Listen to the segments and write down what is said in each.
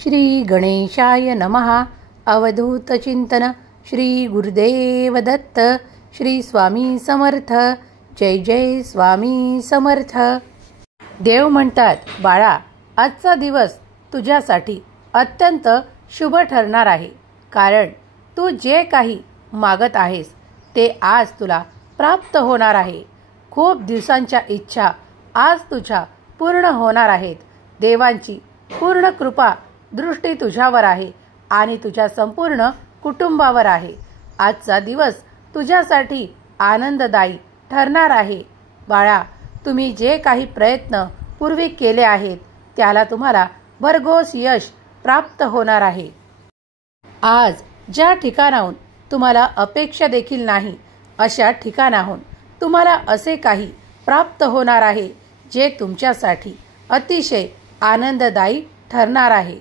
श्री गणेशाय नमः. अवधूत चिंतन. श्री गुरुदेव दत्त. श्री स्वामी समर्थ. जय जय स्वामी समर्थ. देव म्हणतात, बाळा, आजचा दिवस तुझ्यासाठी अत्यंत शुभ ठरणार आहे. कारण तू जे काही मागत आहेस ते आज तुला प्राप्त होणार आहे. खूप दिवसांच्या इच्छा आज तुझ्या पूर्ण होणार आहेत. देवांची पूर्ण कृपा दृष्टी तुझ्यावर आहे आणि तुझ्या संपूर्ण कुटुंबावर आहे. आजचा दिवस तुझ्यासाठी आनंददायी ठरणार आहे. बाळा, तुम्ही जे काही प्रयत्न पूर्वी केले आहेत त्याला तुम्हाला भरघोस यश प्राप्त होणार आहे. आज ज्या ठिकाणाहून तुम्हाला अपेक्षा देखील नाही अशा ठिकाणाहून तुम्हाला असे काही प्राप्त होणार आहे जे तुमच्यासाठी अतिशय आनंददायी ठरणार आहे.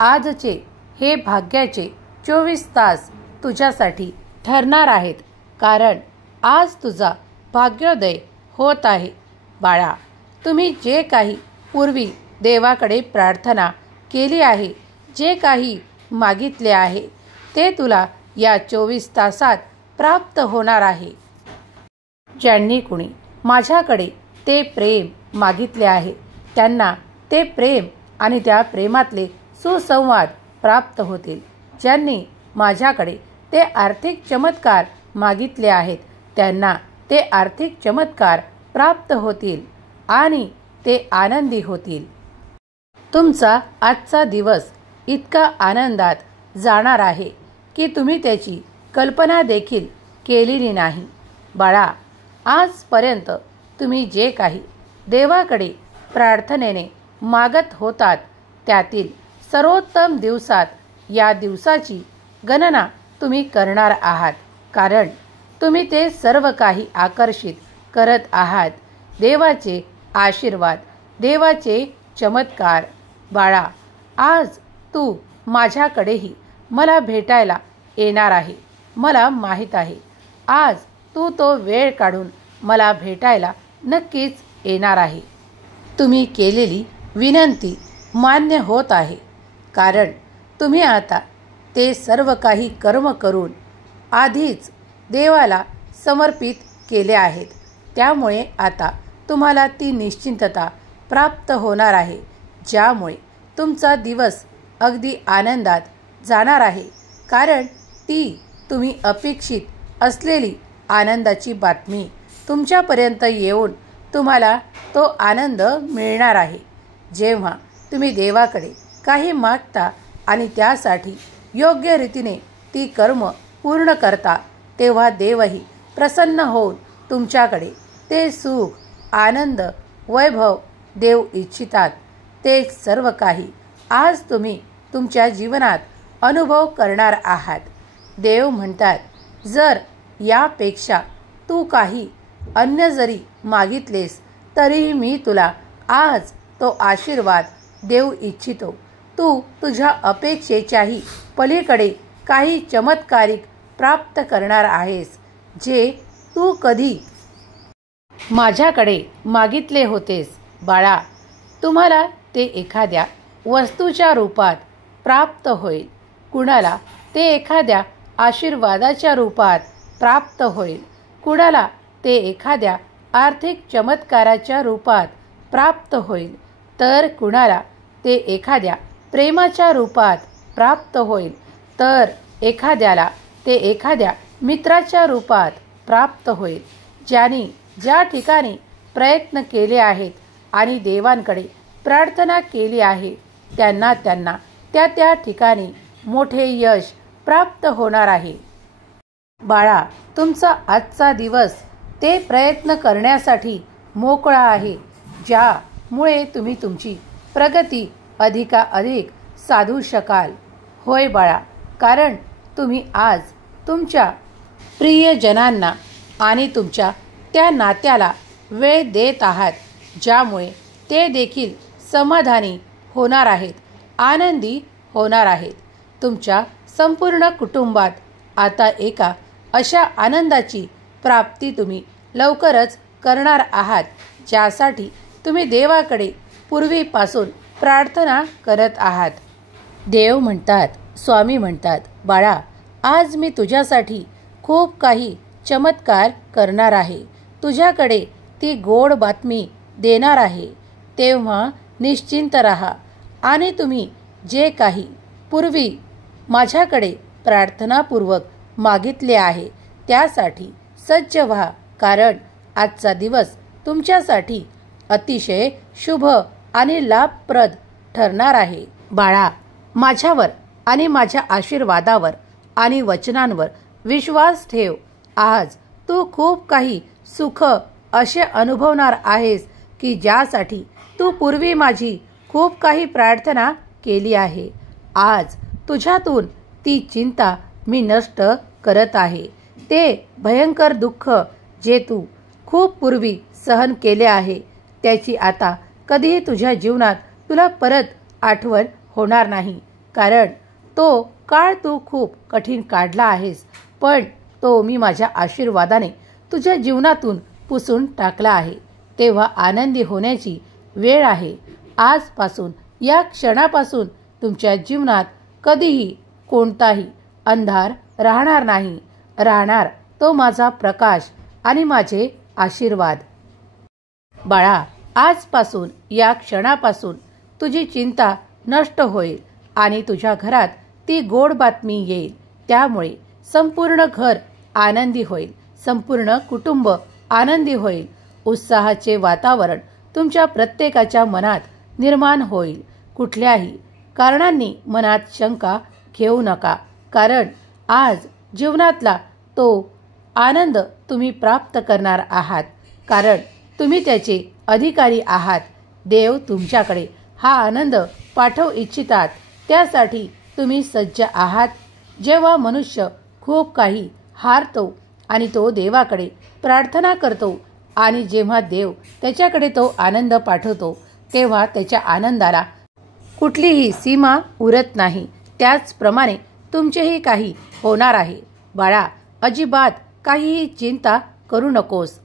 आजचे हे भाग्याचे 24 तास तुझ्यासाठी ठरणार आहेत. कारण आज तुझा भाग्योदय होत आहे. बाळा, तुम्ही जे काही पूर्वी देवाकडे प्रार्थना केली आहे, जे काही मागितले आहे ते तुला या 24 तासात प्राप्त होणार आहे. ज्यांनी कुणी माझ्याकडे ते प्रेम मागितले आहे त्यांना ते प्रेम आणि त्या प्रेमातले सुसंवाद प्राप्त होतील. ज्यांनी माझ्याकडे ते आर्थिक चमत्कार मागितले आहेत त्यांना ते आर्थिक चमत्कार प्राप्त होतील आणि ते आनंदी होतील. तुमचा आजचा दिवस इतका आनंदात जाणार आहे की तुम्ही त्याची कल्पना देखील केलेली नाही. बाळा, आजपर्यंत तुम्ही जे काही देवाकडे प्रार्थनेने मागत होतात त्यातील सर्वोत्तम दिवसात या दिवसाची गणना तुम्ही करणार आहात. कारण तुम्ही ते सर्व काही आकर्षित करत आहात. देवाचे आशीर्वाद, देवाचे चमत्कार. बाळा, आज तू माझ्याकडेही मला भेटायला येणार आहे. मला माहीत आहे आज तू तो वेळ काढून मला भेटायला नक्कीच येणार आहे. तुम्ही केलेली विनंती मान्य होत आहे. कारण तुम्ही आता ते सर्व काही कर्म करून आधीच देवाला समर्पित केले आहेत. त्यामुळे आता तुम्हाला ती निश्चिंतता प्राप्त होणार आहे, ज्यामुळे तुमचा दिवस अगदी आनंदात जाणार आहे. कारण ती तुम्ही अपेक्षित असलेली आनंदाची बातमी तुमच्यापर्यंत येऊन तुम्हाला तो आनंद मिळणार आहे. जेव्हा तुम्ही देवाकडे काही मागता आणि त्यासाठी योग्य रीतीने ती कर्म पूर्ण करता तेव्हा देवही प्रसन्न होऊन तुमच्याकडे ते सुख, आनंद, वैभव देव इच्छितात. ते सर्व काही आज तुम्ही तुमच्या जीवनात अनुभव करणार आहात. देव म्हणतात, जर यापेक्षा तू काही अन्य जरी मागितलेस तरीही मी तुला आज तो आशीर्वाद देऊ इच्छितो. तू तुझ्या अपेक्षेच्याही पलीकडे काही चमत्कारिक प्राप्त करणार आहेस, जे तू कधी माझ्याकडे मागितले होतेस. बाळा, तुम्हाला ते एखाद्या वस्तूच्या रूपात प्राप्त होईल. कुणाला ते एखाद्या आशीर्वादाच्या रूपात प्राप्त होईल. कुणाला ते एखाद्या आर्थिक चमत्काराच्या रूपात प्राप्त होईल. तर कुणाला ते एखाद्या प्रेमाच्या रूपात प्राप्त होईल. तर एखाद्याला ते एखाद्या मित्राच्या रूपात प्राप्त होईल. ज्यांनी ज्या ठिकाणी प्रयत्न केले आहेत आणि देवांकडे प्रार्थना केली आहे त्यांना त्या ठिकाणी मोठे यश प्राप्त होणार आहे. बाळा, तुमचा आजचा दिवस ते प्रयत्न करण्यासाठी मोकळा आहे, ज्यामुळे तुम्ही तुमची प्रगती अधिकाधिक साधू शकाल. होय बाळा, कारण तुम्ही आज तुमच्या प्रियजनांना आणि तुमच्या त्या नात्याला वेळ देत आहात, ज्यामुळे ते देखील समाधानी होणार आहेत, आनंदी होणार आहेत. तुमच्या संपूर्ण कुटुंबात आता एका अशा आनंदाची प्राप्ती तुम्ही लवकरच करणार आहात, ज्यासाठी तुम्ही देवाकडे पूर्वीपासून प्रार्थना करत आहात. देव म्हणतात, स्वामी म्हणतात, बाळा, आज मी तुझ्यासाठी खूप काही चमत्कार करणार आहे. तुझ्याकडे ती गोड बातमी देणार आहे. तेव्हा निश्चिंत राहा आणि तुम्ही जे काही पूर्वी माझ्याकडे प्रार्थनापूर्वक मागितले आहे त्यासाठी सज्ज व्हा, कारण आजचा दिवस तुमच्यासाठी अतिशय शुभ आणि लाभप्रद ठरणार आहे. बाळा, माझ्यावर आणि माझ्या आशीर्वादावर आणि वचनांवर विश्वास ठेव. आज तू खूप काही सुख असे अनुभवणार आहेस की ज्यासाठी तू पूर्वी माझी खूप काही प्रार्थना केली आहे. आज तुझ्यातून ती चिंता मी नष्ट करत आहे. ते भयंकर दुःख जे तू खूप पूर्वी सहन केले आहे त्याची आता कधीही तुझ्या जीवनात तुला परत आठवण होणार नाही, कारण तो काळ तू खूप कठीण काढला आहेस, पण तो मी माझ्या आशीर्वादाने तुझ्या जीवनातून पुसून टाकला आहे. तेव्हा आनंदी होण्याची वेळ आहे. आजपासून या क्षणापासून तुमच्या जीवनात कधीही कोणताही अंधार राहणार नाही. राहणार तो माझा प्रकाश आणि माझे आशीर्वाद. बाळा, आजपासून या क्षणापासून तुझी चिंता नष्ट होईल आणि तुझ्या घरात ती गोड बातमी येईल. त्यामुळे संपूर्ण घर आनंदी होईल, संपूर्ण कुटुंब आनंदी होईल. उत्साहाचे वातावरण तुमच्या प्रत्येकाच्या मनात निर्माण होईल. कुठल्याही कारणांनी मनात शंका घेऊ नका, कारण आज जीवनातला तो आनंद तुम्ही प्राप्त करणार आहात, कारण तुम्ही त्याचे अधिकारी आहात. देव तुमच्याकडे हा आनंद पाठवू इच्छितात, त्यासाठी तुम्ही सज्ज आहात. जेव्हा मनुष्य खूप काही हारतो आणि तो देवाकडे प्रार्थना करतो आणि जेव्हा देव त्याच्याकडे तो आनंद पाठवतो तेव्हा त्याच्या आनंदाला कुठलीही सीमा उरत नाही. त्याचप्रमाणे तुमचेही काही होणार आहे. बाळा, अजिबात काहीही चिंता करू नकोस.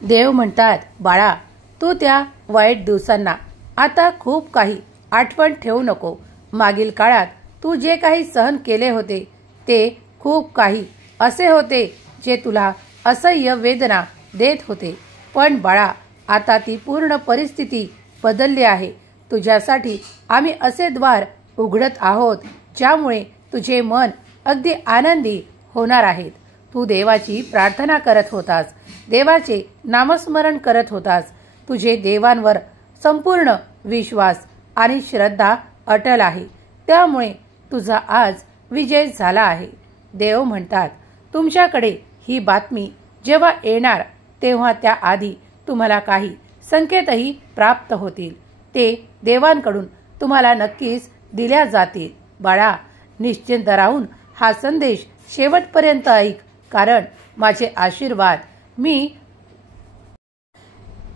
देव म्हणतात, बाळा, तू त्या वाईट दिवसांना आता खूप काही आठवण ठेवू नको. मागील काळात तू जे काही सहन केले होते ते खूप काही असे होते जे तुला असह्य वेदना देत होते, पण बाळा, आता ती पूर्ण परिस्थिती बदलली आहे. तुझ्यासाठी आम्ही असे द्वार उघडत आहोत ज्यामुळे तुझे मन अगदी आनंदी होणार आहे. तू देवाची प्रार्थना करत होतास, देवाचे नामस्मरण करत होतास. तुझे देवांवर संपूर्ण विश्वास आणि श्रद्धा अटल आहे, त्यामुळे तुझा आज विजय झाला आहे. देव म्हणतात, तुमच्याकडे ही बातमी जेव्हा येणार तेव्हा त्याआधी तुम्हाला काही संकेतही प्राप्त होतील. ते देवांकडून तुम्हाला नक्कीच दिल्या जातील. बाळा, निश्चिंत राहून हा संदेश शेवटपर्यंत ऐक, कारण माझे आशीर्वाद मी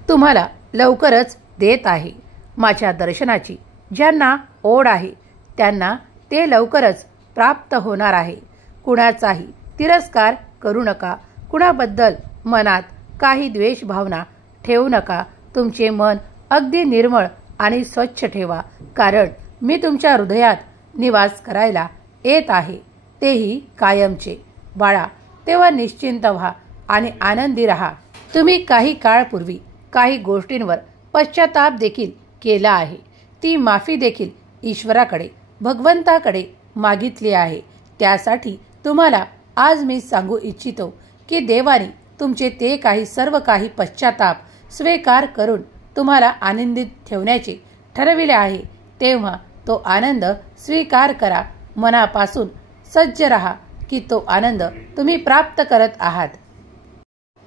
तुम्हाला लवकरच देत आहे. माझ्या दर्शनाची ज्यांना ओढ आहे त्यांना ते लवकरच प्राप्त होणार आहे. कुणाचाही तिरस्कार करू नका. कुणाबद्दल मनात काही द्वेष भावना ठेवू नका. तुमचे मन अगदी निर्मळ आणि स्वच्छ ठेवा, कारण मी तुमच्या हृदयात निवास करायला येत आहे, तेही कायमचे. बाळा, तेव्हा निश्चिंत व्हा आणि आनंदी राहा. तुम्ही काही काळपूर्वी काही गोष्टींवर पश्चाताप देखील केला आहे. ती माफी देखील ईश्वराकडे, भगवंताकडे मागितली आहे. त्यासाठी तुम्हाला आज मी सांगू इच्छितो की देवाने तुमचे ते काही सर्व काही पश्चाताप स्वीकार करून तुम्हाला आनंदित ठेवण्याचे ठरविले आहे. तेव्हा तो आनंद स्वीकार करा. मनापासून सज्ज रहा की तो आनंद तुम्ही प्राप्त करत आहात.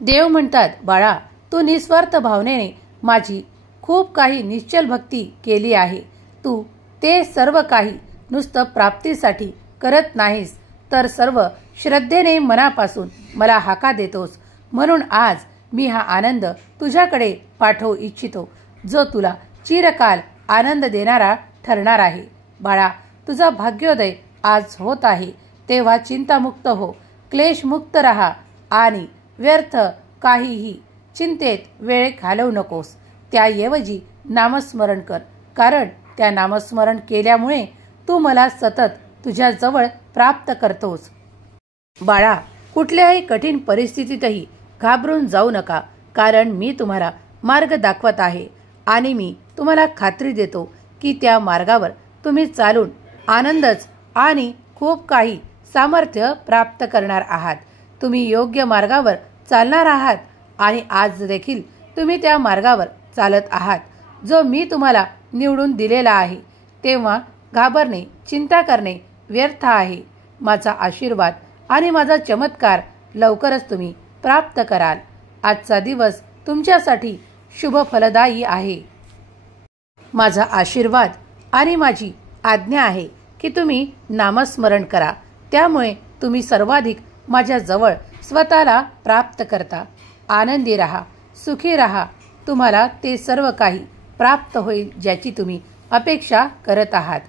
देव म्हणतात, बाळा, तू निस्वार्थ भावनेने माझी खूप काही निश्चल भक्ती केली आहे. तू ते सर्व काही नुसतं प्राप्तीसाठी करत नाहीस, तर सर्व श्रद्धेने मनापासून मला हाका देतोस. म्हणून आज मी हा आनंद तुझ्याकडे पाठवू इच्छितो, जो तुला चिरकाल आनंद देणारा ठरणार आहे. बाळा, तुझा भाग्योदय आज होत आहे. तेव्हा चिंतामुक्त हो, क्लेशमुक्त रहा आणि व्यर्थ काहीही चिंतेत वेळ घालवू नकोस. त्याऐवजी नामस्मरण कर, कारण त्या नामस्मरण केल्यामुळे तू मला सतत तुझ्या जवळ प्राप्त करतोस. बाळा, कुठल्याही कठीण परिस्थितीतही घाबरून जाऊ नका, कारण मी तुम्हाला मार्ग दाखवत आहे आणि मी तुम्हाला खात्री देतो की त्या मार्गावर तुम्ही चालून आनंदच आणि खूप काही सामर्थ्य प्राप्त करणार आहात. तुम्ही योग्य मार्गावर चालणार आहात आणि आज देखील तुम्ही त्या मार्गावर चालत आहात जो मी तुम्हाला निवडून दिलेला आहे. तेव्हा घाबरणे, चिंता करणे व्यर्थ आहे. माझा आशीर्वाद आणि माझा चमत्कार लवकरच तुम्ही प्राप्त कराल. आजचा दिवस तुमच्यासाठी शुभ फलदायी आहे. माझा आशीर्वाद आणि माझी आज्ञा आहे की तुम्ही नामस्मरण करा. त्यामुळे तुम्ही सर्वाधिक माझ्या जवळ स्वतःला प्राप्त करता. आनंदी राहा, सुखी राहा. तुम्हाला ते सर्व काही प्राप्त होईल ज्याची तुम्ही अपेक्षा करत आहात.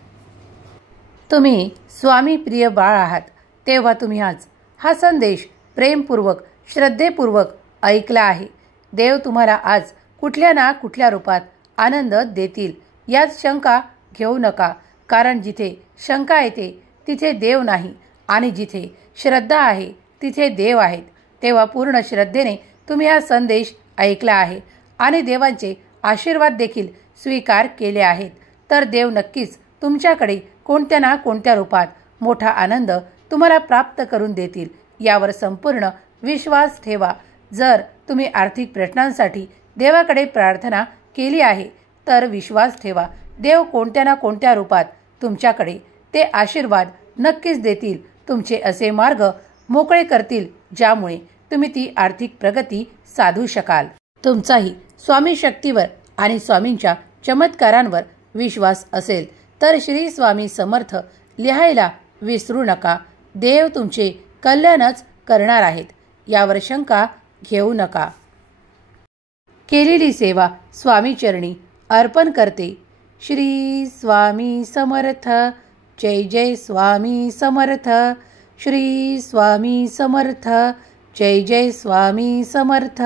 तुम्ही स्वामी प्रिय बाळ आहात. तेव्हा तुम्ही आज हा संदेश प्रेमपूर्वक, श्रद्धेपूर्वक ऐकला आहे. देव तुम्हाला आज कुठल्या ना कुठल्या रूपात आनंद देतील यात शंका घेऊ नका, कारण जिथे शंका येते तिथे देव नाही आणि जिथे श्रद्धा आहे तिथे देव आहेत. तेव्हा पूर्ण श्रद्धेने तुम्ही हा संदेश ऐकला आहे आणि देवांचे आशीर्वाद देखील स्वीकार केले आहेत, तर देव नक्कीच तुमच्याकडे कोणत्या ना कोणत्या रूपात मोठा आनंद तुम्हाला प्राप्त करून देतील. यावर संपूर्ण विश्वास ठेवा. जर तुम्ही आर्थिक प्रश्नांसाठी देवाकडे प्रार्थना केली आहे तर विश्वास ठेवा, देव कोणत्या ना कोणत्या रूपात तुमच्याकडे ते आशीर्वाद नक्कीच देतील. तुमचे असे मार्ग मोकळे करतील ज्यामुळे तुम्ही ती आर्थिक प्रगती साधू शकाल. तुमचाही स्वामी शक्तीवर आणि स्वामींच्या चमत्कारांवर विश्वास असेल तर श्री स्वामी समर्थ लिहायला विसरू नका. देव तुमचे कल्याणच करणार आहेत, यावर शंका घेऊ नका. केलेली सेवा स्वामी चरणी अर्पण करते. श्री स्वामी समर्थ. जय जय स्वामी समर्थ. श्री स्वामी समर्थ. जय जय स्वामी समर्थ.